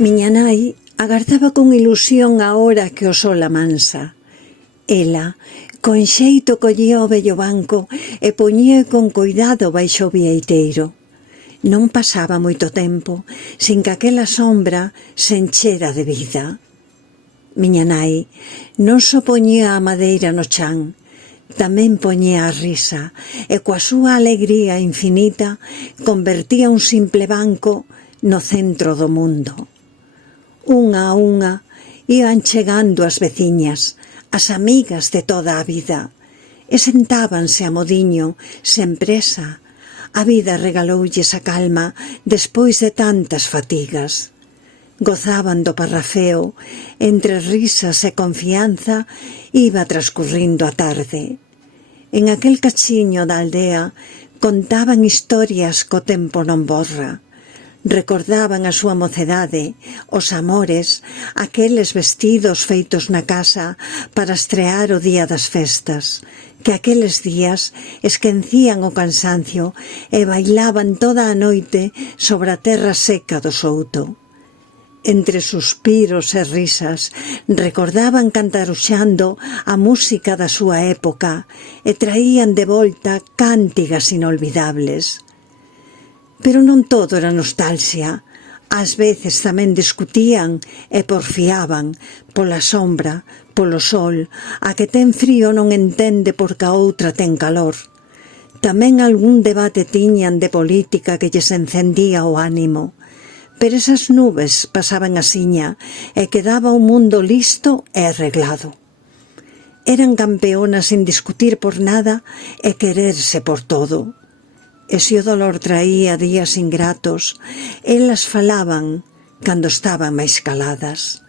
Miña nai agardaba con ilusión a hora que o sol amansa. Ela, con xeito collía o vello banco e poñía con coidado baixo o vieiteiro. Non pasaba moito tempo sin que aquela sombra se enchera de vida. Miña nai non só poñía a madeira no chan, tamén poñía a risa e coa súa alegría infinita convertía un simple banco no centro do mundo. Unha a unha iban chegando as veciñas, as amigas de toda a vida, e sentábanse a modiño, sen presa. A vida regaloulles a calma despois de tantas fatigas. Gozaban do parrafeo, entre risas e confianza iba transcurrindo a tarde. En aquel cachiño da aldea contaban historias co tempo non borra. Recordaban a súa mocedade, os amores, aqueles vestidos feitos na casa para estrear o día das festas, que aqueles días esquecían o cansancio e bailaban toda a noite sobre a terra seca do Souto. Entre suspiros e risas recordaban cantaruxando a música da súa época e traían de volta cántigas inolvidables. Pero non todo era nostalxia. Ás veces tamén discutían e porfiaban pola sombra, polo sol, a que ten frío non entende porque a outra ten calor. Tamén algún debate tiñan de política que lles encendía o ánimo. Pero esas nubes pasaban asiña e quedaba o mundo listo e arreglado. Eran campeonas en discutir por nada e quererse por todo. E se o dolor traía días ingratos, elas falaban cando estaban máis caladas.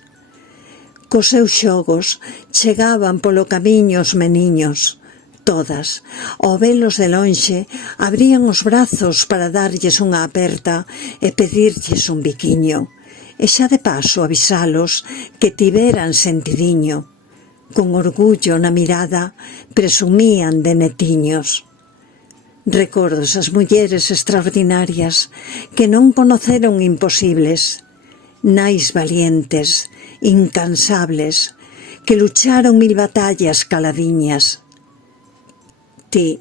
Cos seus xogos chegaban polo camiño os meniños. Todas, ao velos de lonxe, abrían os brazos para darlles unha aperta e pedirlles un biquiño. E xa de paso avisalos que tiveran sentidiño. Con orgullo na mirada presumían de netiños. Recordo esas mulleres extraordinarias que non conoceron imposibles, nais valientes, incansables, que lucharon 1000 batallas caladiñas. Ti,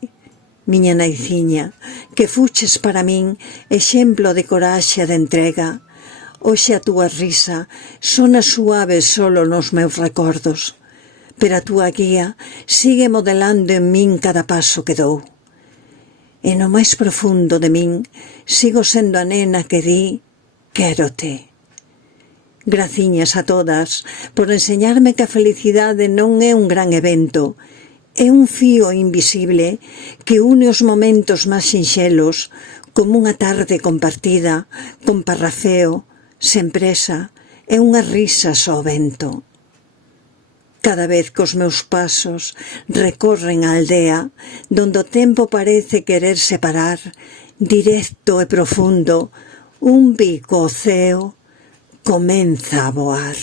miña naiciña, que fuches para min exemplo de coraxe e de entrega, hoxe a túa risa sona suave solo nos meus recordos, pero a túa guía sigue modelando en min cada paso que dou. E no máis profundo de min sigo sendo a nena que di quérote. Graciñas a todas por enseñarme que a felicidade non é un gran evento, é un fío invisible que une os momentos máis sinxelos, como unha tarde compartida, con parrafeo, sen presa, e unha risa ao vento. Cada vez que os meus pasos recorren a aldea, donde o tempo parece querer separar, directo e profundo, un bico ao ceo comeza a voar.